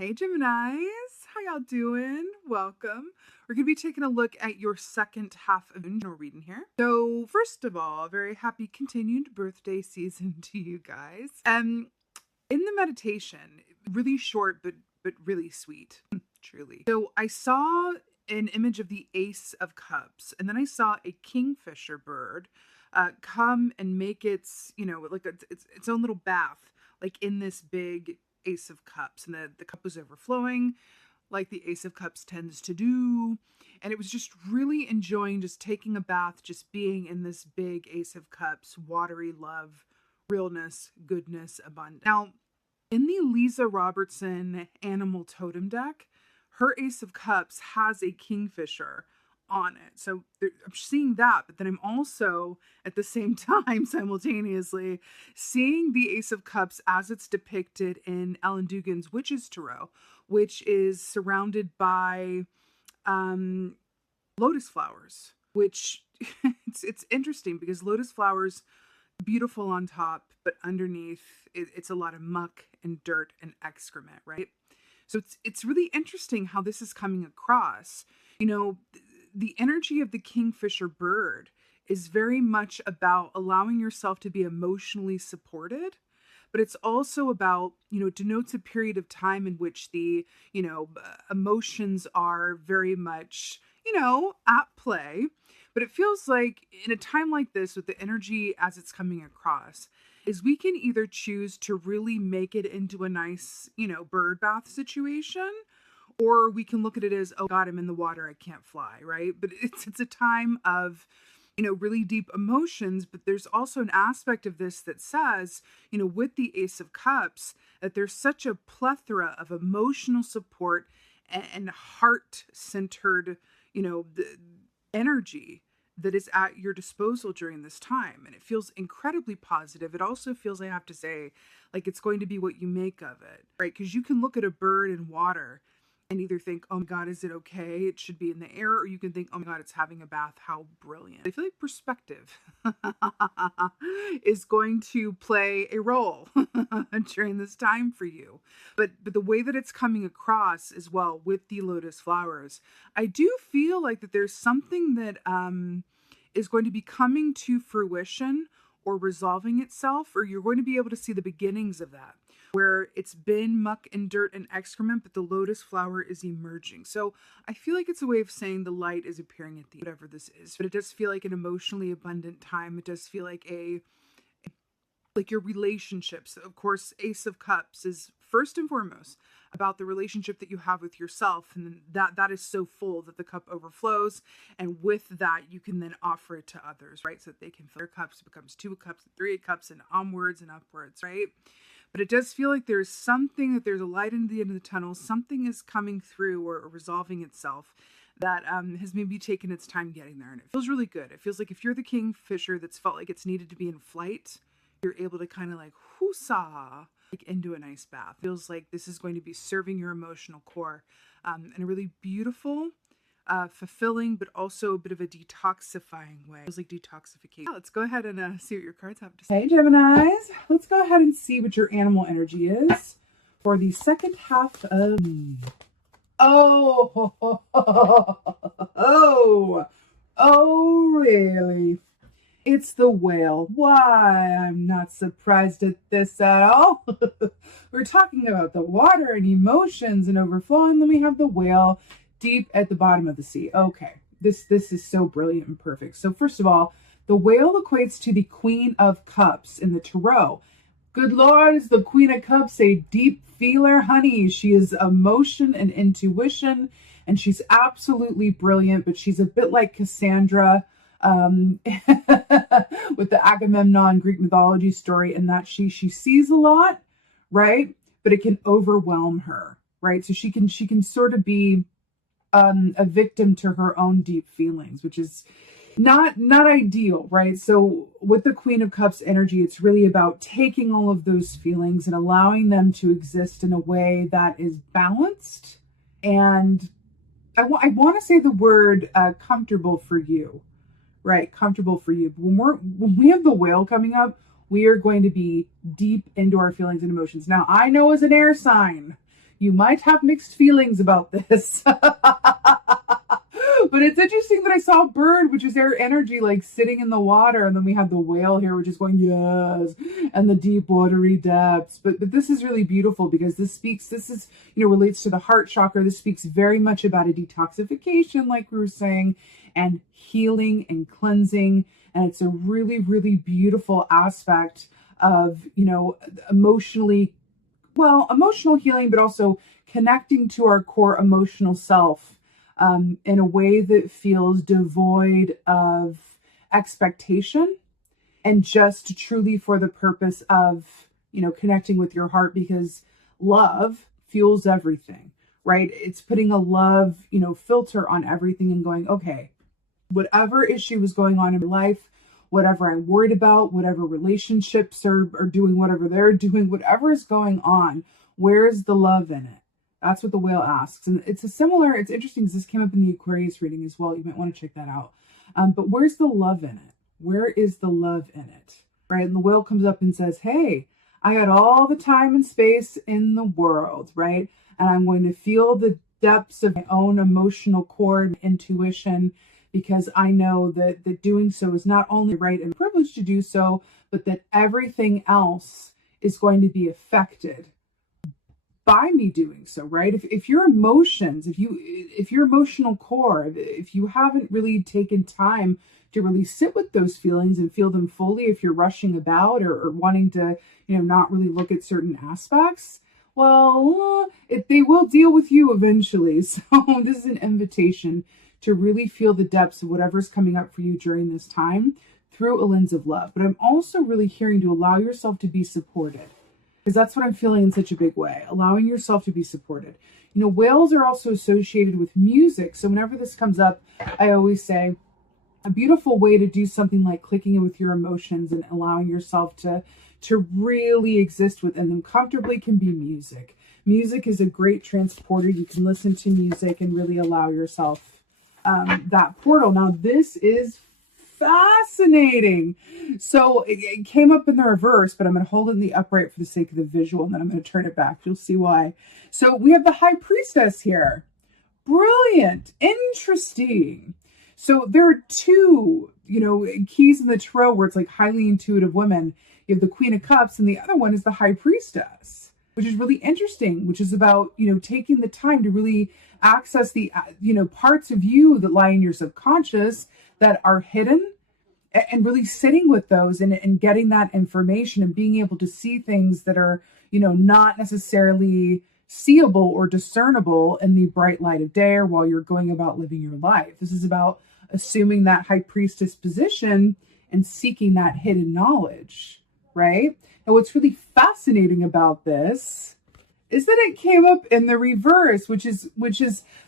Hey Geminis, how y'all doing? Welcome. We're going to be taking a look at your second half of general reading here. So first of all, very happy continued birthday season to you guys. In the meditation, really short but really sweet, truly. So I saw an image of the Ace of Cups, and then I saw a kingfisher bird come and make its, like its own little bath, like in this big Ace of Cups, and the cup was overflowing like the Ace of Cups tends to do, and it was just really enjoying just taking a bath, just being in this big Ace of Cups, watery love, realness, goodness, abundance. Now, in the Lisa Robertson Animal Totem deck, her Ace of Cups has a kingfisher on it. So I'm seeing that, but then I'm also at the same time simultaneously seeing the Ace of Cups as it's depicted in Ellen Dugan's Witch's Tarot, which is surrounded by lotus flowers, which it's interesting because lotus flowers, beautiful on top, but underneath it's a lot of muck and dirt and excrement, right? So it's really interesting how this is coming across. The energy of the kingfisher bird is very much about allowing yourself to be emotionally supported, but it's also about, denotes a period of time in which the, emotions are very much, at play. But it feels like in a time like this, with the energy as it's coming across, is we can either choose to really make it into a nice, bird bath situation, or we can look at it as, oh God, I'm in the water, I can't fly, right? But it's a time of, really deep emotions, but there's also an aspect of this that says, with the Ace of Cups, that there's such a plethora of emotional support and heart-centered, the energy that is at your disposal during this time. And it feels incredibly positive. It also feels, I have to say, like it's going to be what you make of it, right? Because you can look at a bird in water and either think, oh my God, is it okay? It should be in the air. Or you can think, oh my God, it's having a bath. How brilliant. I feel like perspective is going to play a role during this time for you. But the way that it's coming across as well with the lotus flowers, I do feel like that there's something that is going to be coming to fruition or resolving itself, or you're going to be able to see the beginnings of that, where it's been muck and dirt and excrement, but the lotus flower is emerging. So I feel like it's a way of saying the light is appearing at the whatever this is. But it does feel like an emotionally abundant time. It does feel like your relationships. Of course, Ace of Cups is first and foremost about the relationship that you have with yourself, and that is so full that the cup overflows, and with that you can then offer it to others, right? So that they can fill their cups. It becomes 2 cups, 3 cups, and onwards and upwards, right? But it does feel like there's something, that there's a light in the end of the tunnel. Something is coming through or resolving itself that has maybe taken its time getting there. And it feels really good. It feels like if you're the kingfisher that's felt like it's needed to be in flight, you're able to kind of like whoosah, like into a nice bath. It feels like this is going to be serving your emotional core in a really beautiful, fulfilling, but also a bit of a detoxifying way. It feels like detoxification. Yeah, let's go ahead and see what your cards have to say. Hey Geminis, let's go ahead and see what your animal energy is for the second half of really? It's the whale. Why, I'm not surprised at this at all. We're talking about the water and emotions and overflowing. Then we have the whale deep at the bottom of the sea. Okay, this is so brilliant and perfect. So first of all, the whale equates to the Queen of Cups in the Tarot. Good Lord, is the Queen of Cups a deep feeler, honey? She is emotion and intuition, and she's absolutely brilliant, but she's a bit like Cassandra with the Agamemnon Greek mythology story, in that she sees a lot, right? But it can overwhelm her, right? So she can sort of be a victim to her own deep feelings, which is not ideal, right? So with the Queen of Cups energy, it's really about taking all of those feelings and allowing them to exist in a way that is balanced. And I want to say the word comfortable for you, right? Comfortable for you. But when we have the whale coming up, we are going to be deep into our feelings and emotions. Now, I know as an air sign, you might have mixed feelings about this. But it's interesting that I saw a bird, which is their energy, like sitting in the water, and then we have the whale here, which is going yes, and the deep watery depths. But this is really beautiful because this is relates to the heart chakra. This speaks very much about a detoxification, like we were saying, and healing and cleansing. And it's a really, really beautiful aspect of emotional healing, but also connecting to our core emotional self. In a way that feels devoid of expectation and just truly for the purpose of, connecting with your heart, because love fuels everything, right? It's putting a love, filter on everything and going, okay, whatever issue is going on in my life, whatever I'm worried about, whatever relationships are doing, whatever they're doing, whatever is going on, where's the love in it? That's what the whale asks. And it's interesting because this came up in the Aquarius reading as well. You might want to check that out. But where's the love in it? Where is the love in it? Right? And the whale comes up and says, hey, I got all the time and space in the world, right? And I'm going to feel the depths of my own emotional core and intuition, because I know that doing so is not only right and privileged to do so, but that everything else is going to be affected by me doing so, right? If your emotions, if your emotional core, if you haven't really taken time to really sit with those feelings and feel them fully, if you're rushing about or wanting to, not really look at certain aspects, well, they will deal with you eventually. So this is an invitation to really feel the depths of whatever's coming up for you during this time through a lens of love. But I'm also really hearing to allow yourself to be supported, because that's what I'm feeling in such a big way, allowing yourself to be supported. Whales are also associated with music. So whenever this comes up, I always say a beautiful way to do something like clicking in with your emotions and allowing yourself to really exist within them comfortably can be music. Music is a great transporter. You can listen to music and really allow yourself that portal. Now, this is fascinating. So it came up in the reverse, but I'm going to hold it in the upright for the sake of the visual, and then I'm going to turn it back. You'll see why. So we have the High Priestess here. Brilliant. Interesting. So there are two, keys in the tarot where it's like highly intuitive women. You have the Queen of Cups, and the other one is the High Priestess, which is really interesting, which is about, taking the time to really access the, parts of you that lie in your subconscious that are hidden, and really sitting with those and getting that information and being able to see things that are, not necessarily seeable or discernible in the bright light of day or while you're going about living your life. This is about assuming that High Priestess position and seeking that hidden knowledge, right? And what's really fascinating about this is that it came up in the reverse, which is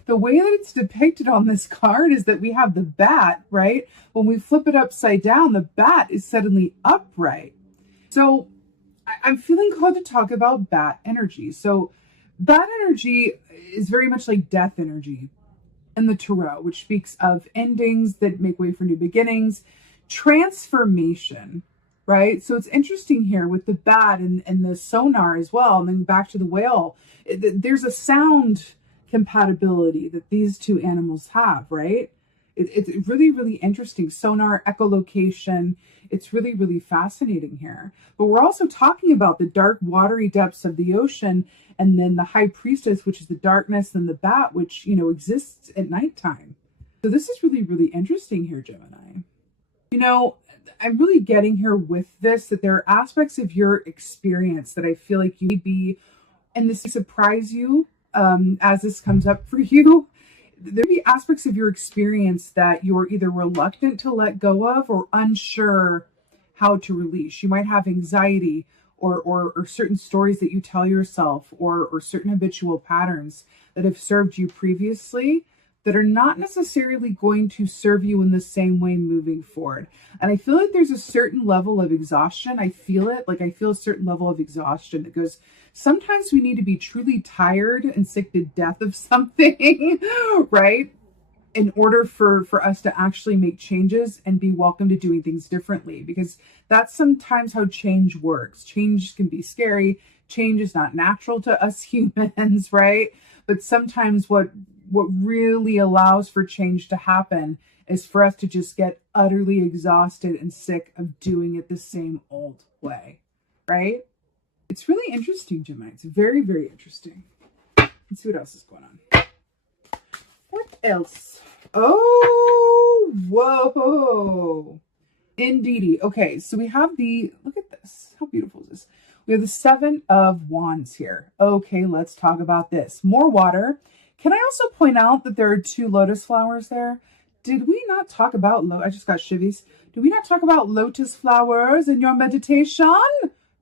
the way that it's depicted on this card is that we have the bat, right? When we flip it upside down, the bat is suddenly upright. So I'm feeling called to talk about bat energy. So bat energy is very much like death energy in the tarot, which speaks of endings that make way for new beginnings, transformation, right? So it's interesting here with the bat and the sonar as well, and then back to the whale. There's a sound compatibility that these two animals have, right? It's really, really interesting. Sonar, echolocation. It's really, really fascinating here. But we're also talking about the dark, watery depths of the ocean, and then the High Priestess, which is the darkness, and the bat, which, exists at nighttime. So this is really, really interesting here, Gemini. I'm really getting here with this, that there are aspects of your experience that I feel like you may be, and this may surprise you as this comes up for you. There may be aspects of your experience that you're either reluctant to let go of or unsure how to release. You might have anxiety or certain stories that you tell yourself or certain habitual patterns that have served you previously that are not necessarily going to serve you in the same way moving forward. And I feel like there's a certain level of exhaustion. I feel a certain level of exhaustion that goes, sometimes we need to be truly tired and sick to death of something, right? in order for us to actually make changes and be welcome to doing things differently, because that's sometimes how change works. Change can be scary. Change is not natural to us humans, right? But sometimes what really allows for change to happen is for us to just get utterly exhausted and sick of doing it the same old way, right? It's really interesting, Gemini. It's very, very interesting. Let's see what else is going on. What else? Oh, whoa. Indeedy. Okay, so we have look at this. How beautiful is this? We have the Seven of Wands here. Okay, let's talk about this. More water. Can I also point out that there are 2 lotus flowers there? Did we not talk about, I just got shivies. Did we not talk about lotus flowers in your meditation?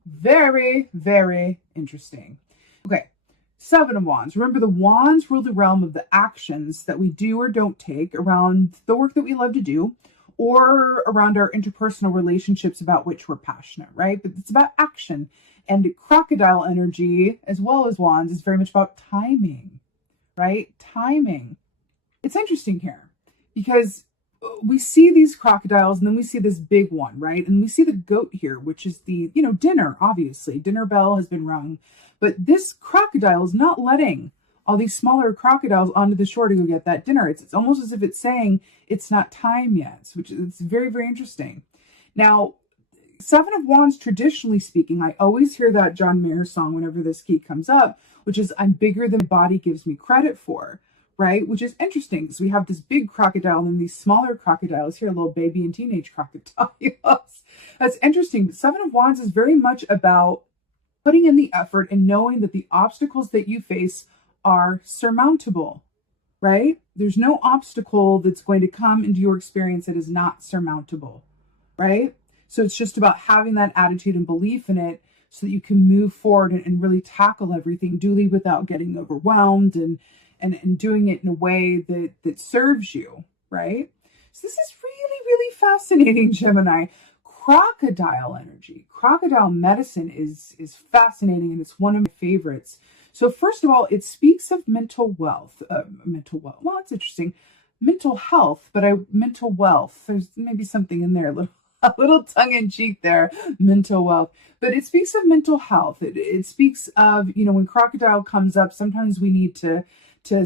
Very, very interesting. Okay, Seven of Wands. Remember, the wands rule the realm of the actions that we do or don't take around the work that we love to do, or around our interpersonal relationships about which we're passionate, right? But it's about action. And crocodile energy, as well as wands, is very much about timing, right? Timing. It's interesting here because we see these crocodiles and then we see this big one, right? And we see the goat here, which is the, dinner, obviously. Dinner bell has been rung. But this crocodile is not letting all these smaller crocodiles onto the shore to go get that dinner. It's almost as if it's saying it's not time yet, which is very, very interesting. Now, Seven of Wands, traditionally speaking, I always hear that John Mayer song whenever this key comes up, which is I'm bigger than my body gives me credit for, right? Which is interesting because we have this big crocodile and these smaller crocodiles here, little baby and teenage crocodiles. That's interesting. But Seven of Wands is very much about putting in the effort and knowing that the obstacles that you face are surmountable, right? There's no obstacle that's going to come into your experience that is not surmountable, right? So it's just about having that attitude and belief in it so that you can move forward and really tackle everything duly without getting overwhelmed and doing it in a way that serves you, right? So this is really, really fascinating, Gemini. Crocodile energy, crocodile medicine is fascinating, and it's one of my favorites. So first of all, it speaks of mental wealth. Well, that's interesting. Mental health, but mental wealth. There's maybe something in there, a little tongue in cheek there. Mental wealth, but it speaks of mental health. It speaks of, when crocodile comes up, sometimes we need to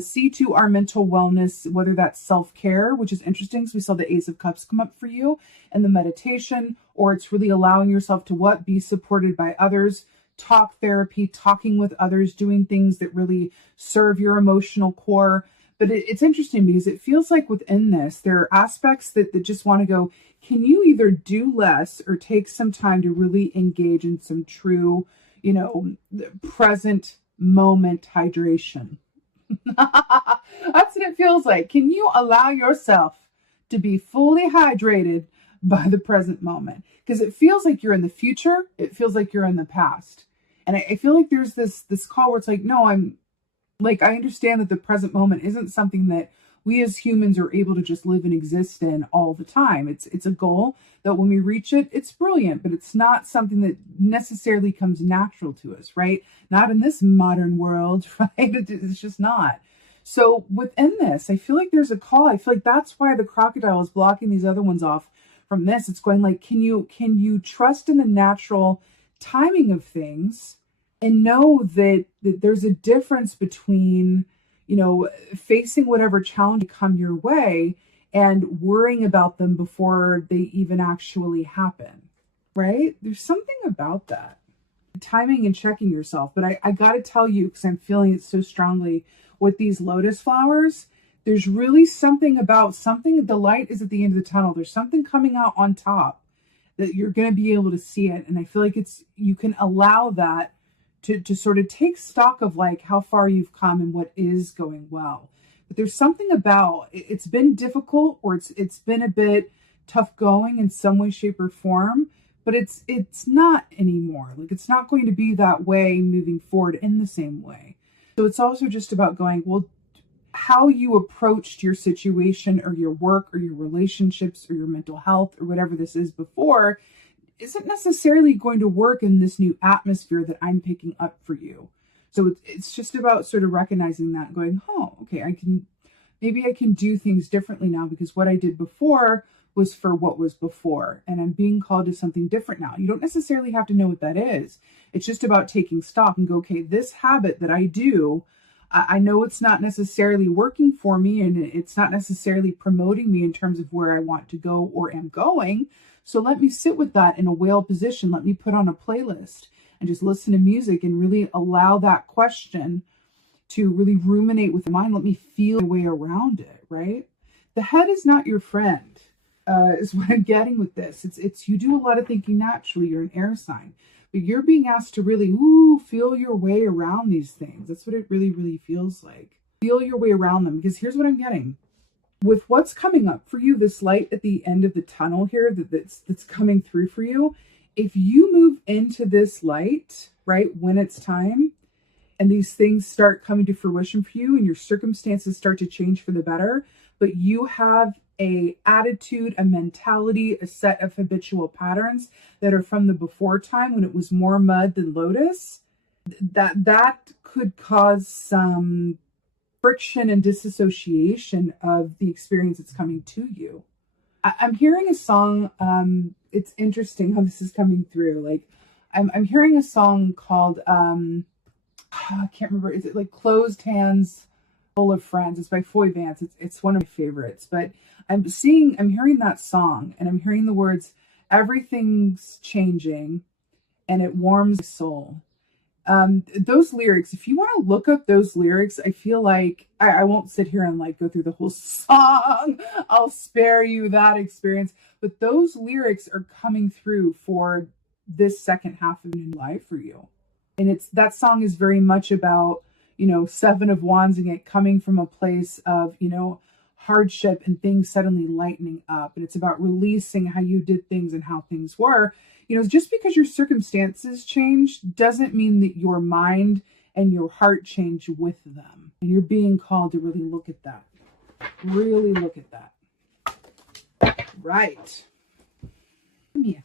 see to our mental wellness, whether that's self-care, which is interesting because we saw the Ace of Cups come up for you, and the meditation, or it's really allowing yourself to be supported by others, talk therapy, talking with others, doing things that really serve your emotional core. But it's interesting because it feels like within this, there are aspects that just want to go, can you either do less or take some time to really engage in some true, present moment hydration? That's what it feels like. Can you allow yourself to be fully hydrated by the present moment? Because it feels like you're in the future. It feels like you're in the past. And I feel like there's this call where it's like, no, I understand that the present moment isn't something that we as humans are able to just live and exist in all the time. It's a goal that when we reach it, it's brilliant, but it's not something that necessarily comes natural to us, right? Not in this modern world, right? It's just not. So within this, I feel like there's a call. I feel like that's why the crocodile is blocking these other ones off from this. It's going like, can you trust in the natural timing of things and know that there's a difference between, facing whatever challenge come your way and worrying about them before they even actually happen, right? There's something about that. Timing and checking yourself. But I got to tell you, because I'm feeling it so strongly with these lotus flowers, there's really something about the light is at the end of the tunnel. There's something coming out on top that you're going to be able to see it. And I feel like you can allow that to sort of take stock of like how far you've come and what is going well. But there's something about it's been difficult, or it's been a bit tough going in some way, shape, or form, but it's not anymore. Like it's not going to be that way moving forward in the same way. So it's also just about going, well, how you approached your situation or your work or your relationships or your mental health or whatever this is before isn't necessarily going to work in this new atmosphere that I'm picking up for you. So it's just about sort of recognizing that and going, oh, okay, Maybe I can do things differently now because what I did before was for what was before, and I'm being called to something different now. You don't necessarily have to know what that is. It's just about taking stock and go, okay, this habit that I do, I know it's not necessarily working for me, and it's not necessarily promoting me in terms of where I want to go or am going. So let me sit with that in a whale position. Let me put on a playlist and just listen to music and really allow that question to really ruminate with the mind. Let me feel my way around it, right? The head is not your friend, is what I'm getting with this. It's you do a lot of thinking naturally. You're an air sign. But you're being asked to really, feel your way around these things. That's what it really, really feels like. Feel your way around them. Because here's what I'm getting. With what's coming up for you, this light at the end of the tunnel here that's coming through for you, if you move into this light, right, when it's time, and these things start coming to fruition for you and your circumstances start to change for the better, but you have a attitude, a mentality, a set of habitual patterns that are from the before time when it was more mud than lotus, that could cause some friction and disassociation of the experience that's coming to you. I'm hearing a song, it's interesting how this is coming through. Like I'm hearing a song called I can't remember, is it like Closed Hands Full of Friends? It's by Foy Vance. It's one of my favorites. But I'm hearing that song and I'm hearing the words, everything's changing and it warms my soul. Those lyrics, if you want to look up those lyrics, I feel like I won't sit here and like go through the whole song. I'll spare you that experience. But those lyrics are coming through for this second half of your life for you. And that song is very much about, Seven of Wands and it coming from a place of, hardship and things suddenly lightening up. And it's about releasing how you did things and how things were. Just because your circumstances change doesn't mean that your mind and your heart change with them. And you're being called to really look at that. Really look at that. Right. Yeah.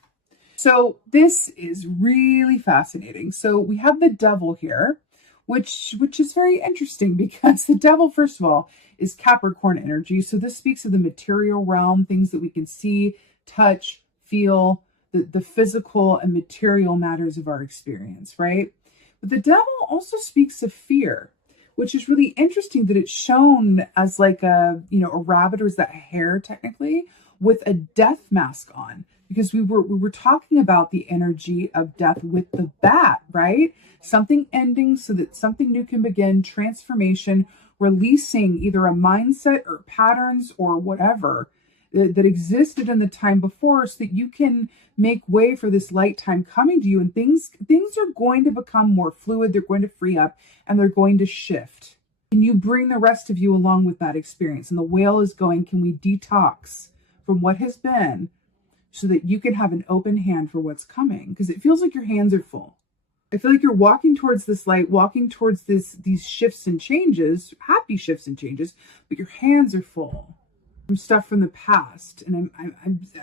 So this is really fascinating. So we have the devil here, which is very interesting because the devil, first of all, is Capricorn energy. So this speaks of the material realm, things that we can see, touch, feel, the physical and material matters of our experience, right? But the devil also speaks of fear, which is really interesting that it's shown as like a rabbit, or is that a hare technically, with a death mask on. Because we were talking about the energy of death with the bat, right? Something ending so that something new can begin, transformation, releasing either a mindset or patterns or whatever that existed in the time before so that you can make way for this light time coming to you. And things are going to become more fluid. They're going to free up and they're going to shift. Can you bring the rest of you along with that experience? And the whale is going, can we detox from what has been so that you can have an open hand for what's coming? Because it feels like your hands are full. I feel like you're walking towards this light, walking towards these shifts and changes, happy shifts and changes, but your hands are full from stuff from the past. And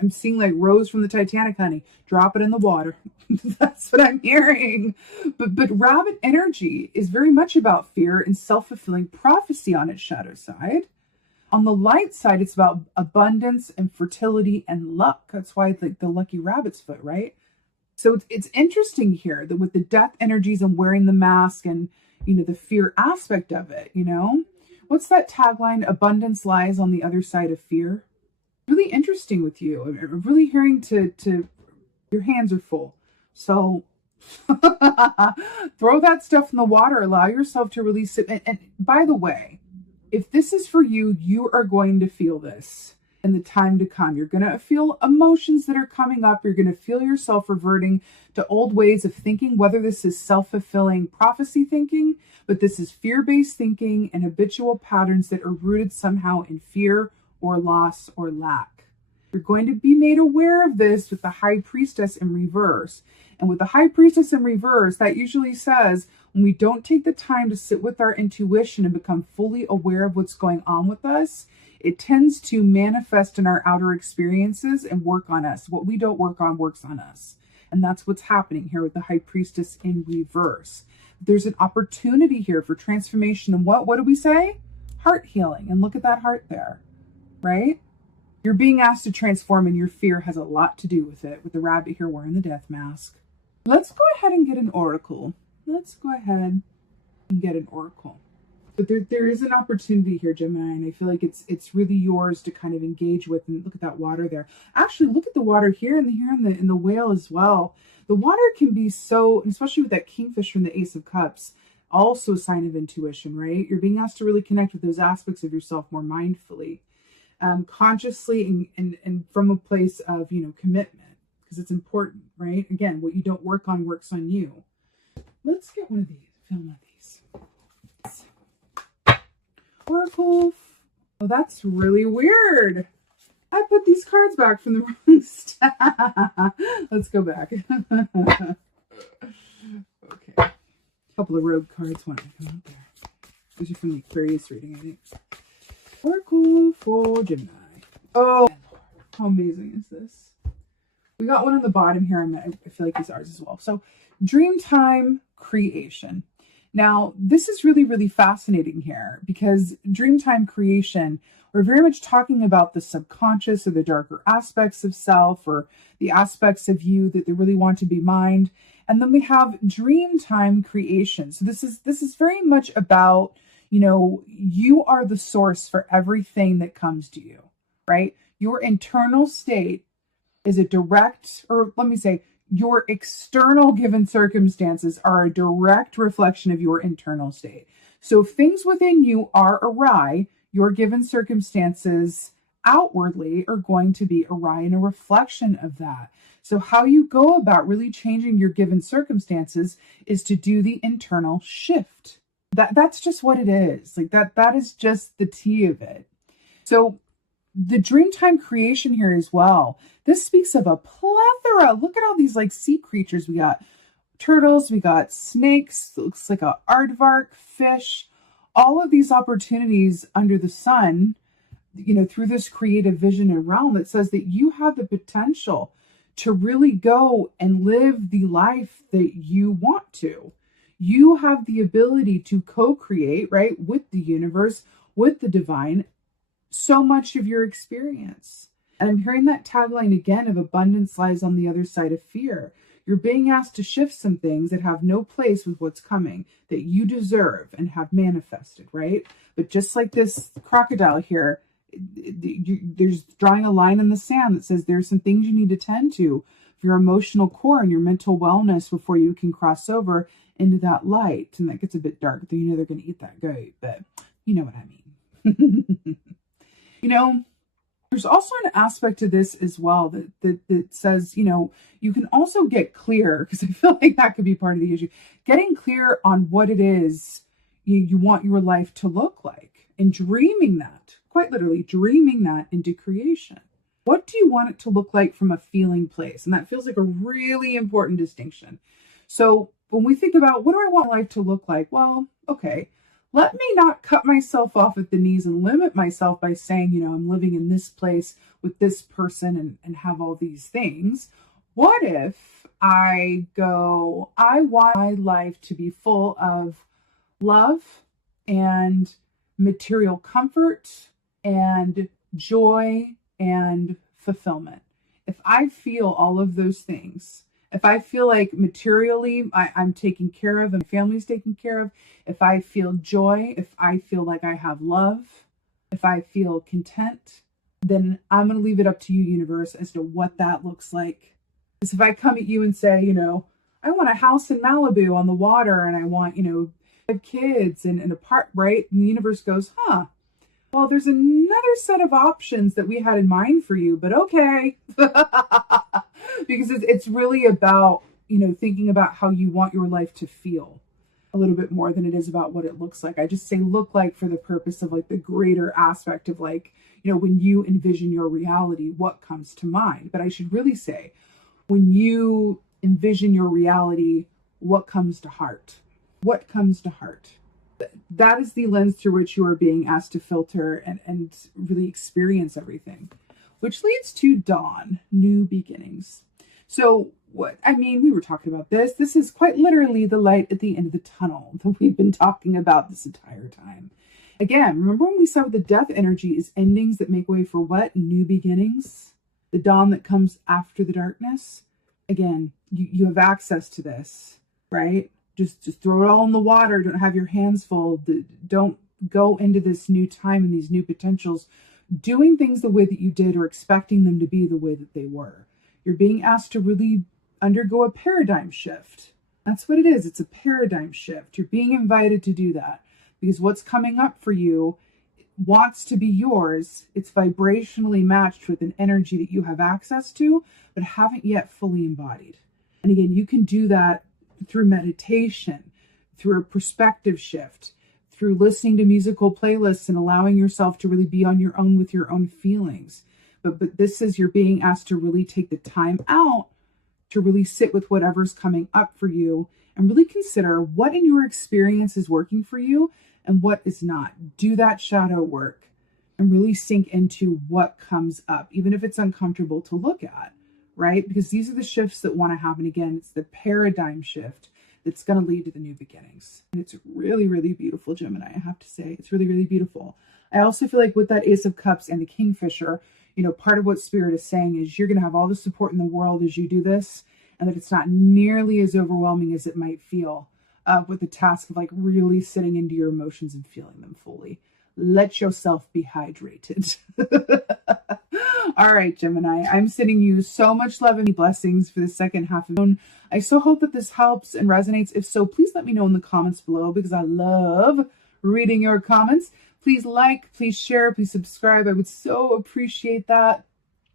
I'm seeing like Rose from the Titanic, honey, drop it in the water. That's what I'm hearing. But rabbit energy is very much about fear and self-fulfilling prophecy on its shadow side. On the light side, it's about abundance and fertility and luck. That's why it's like the lucky rabbit's foot, right? So it's interesting here that with the death energies and wearing the mask and, the fear aspect of it, what's that tagline? Abundance lies on the other side of fear. Really interesting with you. I'm really hearing to your hands are full. So throw that stuff in the water. Allow yourself to release it. And by the way, if this is for you, you are going to feel this in the time to come. You're going to feel emotions that are coming up. You're going to feel yourself reverting to old ways of thinking, whether this is self-fulfilling prophecy thinking, but this is fear-based thinking and habitual patterns that are rooted somehow in fear or loss or lack. You're going to be made aware of this with the High Priestess in reverse. And with the High Priestess in reverse, that usually says when we don't take the time to sit with our intuition and become fully aware of what's going on with us, it tends to manifest in our outer experiences and work on us. What we don't work on works on us. And that's what's happening here with the High Priestess in reverse. There's an opportunity here for transformation. And what do we say? heart healing. And look at that heart there, right? You're being asked to transform, and your fear has a lot to do with it, with the rabbit here wearing the death mask. Let's go ahead and get an oracle. Let's go ahead and get an oracle. But there is an opportunity here, Gemini, and I feel like it's really yours to kind of engage with. And look at that water there. Actually, look at the water here and in the whale as well. The water can be so, especially with that kingfish from the Ace of Cups, also a sign of intuition, right? You're being asked to really connect with those aspects of yourself more mindfully, consciously, and from a place of, commitment, because it's important, right? Again, what you don't work on works on you. Let's get one of these. Film one of these. Oracle. Oh, that's really weird. I put these cards back from the wrong stack. Let's go back. Okay. A couple of rogue cards want to come out there. These are from the Aquarius reading, I think. Oracle for Gemini. Oh, how amazing is this? We got one on the bottom here. I feel like it's ours as well. So, Dreamtime Creation. Now, this is really, really fascinating here, because Dreamtime Creation, we're very much talking about the subconscious or the darker aspects of self, or the aspects of you that they really want to be mined. And then we have Dreamtime Creation. So this is very much about, you are the source for everything that comes to you, right? Your internal state is a direct, or let me say, your external given circumstances are a direct reflection of your internal state. So if things within you are awry, your given circumstances outwardly are going to be awry and a reflection of that. So how you go about really changing your given circumstances is to do the internal shift. That's just what it is. Like that is just the tea of it. So the Dreamtime Creation here as well, this speaks of a plethora. Look at all these like sea creatures. We got turtles, we got snakes, looks like a aardvark, fish, all of these opportunities under the sun, through this creative vision and realm that says that you have the potential to really go and live the life that you want to. You have the ability to co-create, right, with the universe, with the divine, so much of your experience. And I'm hearing that tagline again of abundance lies on the other side of fear. You're being asked to shift some things that have no place with what's coming, that you deserve and have manifested, right? But just like this crocodile here, there's drawing a line in the sand that says there's some things you need to tend to for your emotional core and your mental wellness before you can cross over into that light. And that gets a bit dark, though they're going to eat that goat, but you know what I mean. There's also an aspect to this as well that says, you can also get clear, because I feel like that could be part of the issue, getting clear on what it is you want your life to look like, and dreaming that, quite literally dreaming that into creation. What do you want it to look like from a feeling place? And that feels like a really important distinction. So when we think about what do I want life to look like? Well, okay. Let me not cut myself off at the knees and limit myself by saying, I'm living in this place with this person and have all these things. What if I go, I want my life to be full of love and material comfort and joy and fulfillment. If I feel all of those things, if I feel like materially I'm taken care of and my family's taken care of, if I feel joy, if I feel like I have love, if I feel content, then I'm going to leave it up to you, universe, as to what that looks like. Because if I come at you and say, I want a house in Malibu on the water and I want, 5 kids and a park, right? And the universe goes, well, there's another set of options that we had in mind for you, but okay. Because it's really about, thinking about how you want your life to feel a little bit more than it is about what it looks like. I just say look like for the purpose of like the greater aspect of like, when you envision your reality, what comes to mind. But I should really say, when you envision your reality, what comes to heart? What comes to heart? That is the lens through which you are being asked to filter and really experience everything. Which leads to dawn, new beginnings. So what I mean, we were talking about this. This is quite literally the light at the end of the tunnel that we've been talking about this entire time. Again, remember when we said the death energy is endings that make way for what? New beginnings? The dawn that comes after the darkness? Again, you have access to this, right? Just throw it all in the water. Don't have your hands full. Don't go into this new time and these new potentials doing things the way that you did or expecting them to be the way that they were. You're being asked to really undergo a paradigm shift. That's what it is. It's a paradigm shift. You're being invited to do that because what's coming up for you wants to be yours. It's vibrationally matched with an energy that you have access to, but haven't yet fully embodied. And again, you can do that through meditation, through a perspective shift, through listening to musical playlists and allowing yourself to really be on your own with your own feelings. But this is you're being asked to really take the time out to really sit with whatever's coming up for you and really consider what in your experience is working for you and what is not. Do that shadow work and really sink into what comes up, even if it's uncomfortable to look at, right? Because these are the shifts that want to happen. Again, it's the paradigm shift that's going to lead to the new beginnings. And it's really, really beautiful, Gemini, I have to say. It's really, really beautiful. I also feel like with that Ace of Cups and the Kingfisher, you know, part of what Spirit is saying is you're going to have all the support in the world as you do this, and that it's not nearly as overwhelming as it might feel with the task of like really sitting into your emotions and feeling them fully. Let yourself be hydrated. All right, Gemini, I'm sending you so much love and blessings for the second half of the moon. I so hope that this helps and resonates. If so, please let me know in the comments below because I love reading your comments. Please like, please share, please subscribe. I would so appreciate that.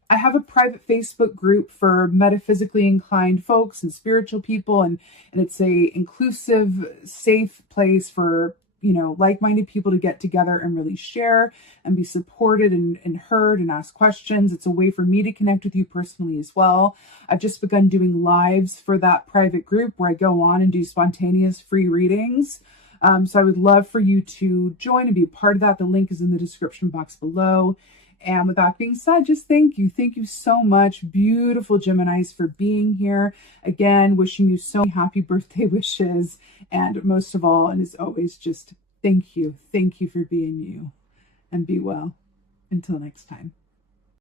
I have a private Facebook group for metaphysically inclined folks and spiritual people, and it's a inclusive, safe place for, you know, like-minded people to get together and really share and be supported and heard and ask questions. It's a way for me to connect with you personally as well. I've just begun doing lives for that private group where I go on and do spontaneous free readings. So I would love for you to join and be a part of that. The link is in the description box below. And with that being said, just thank you. Thank you so much, beautiful Geminis, for being here. Again, wishing you so many happy birthday wishes. And most of all, and as always, just thank you. Thank you for being you. And be well. Until next time.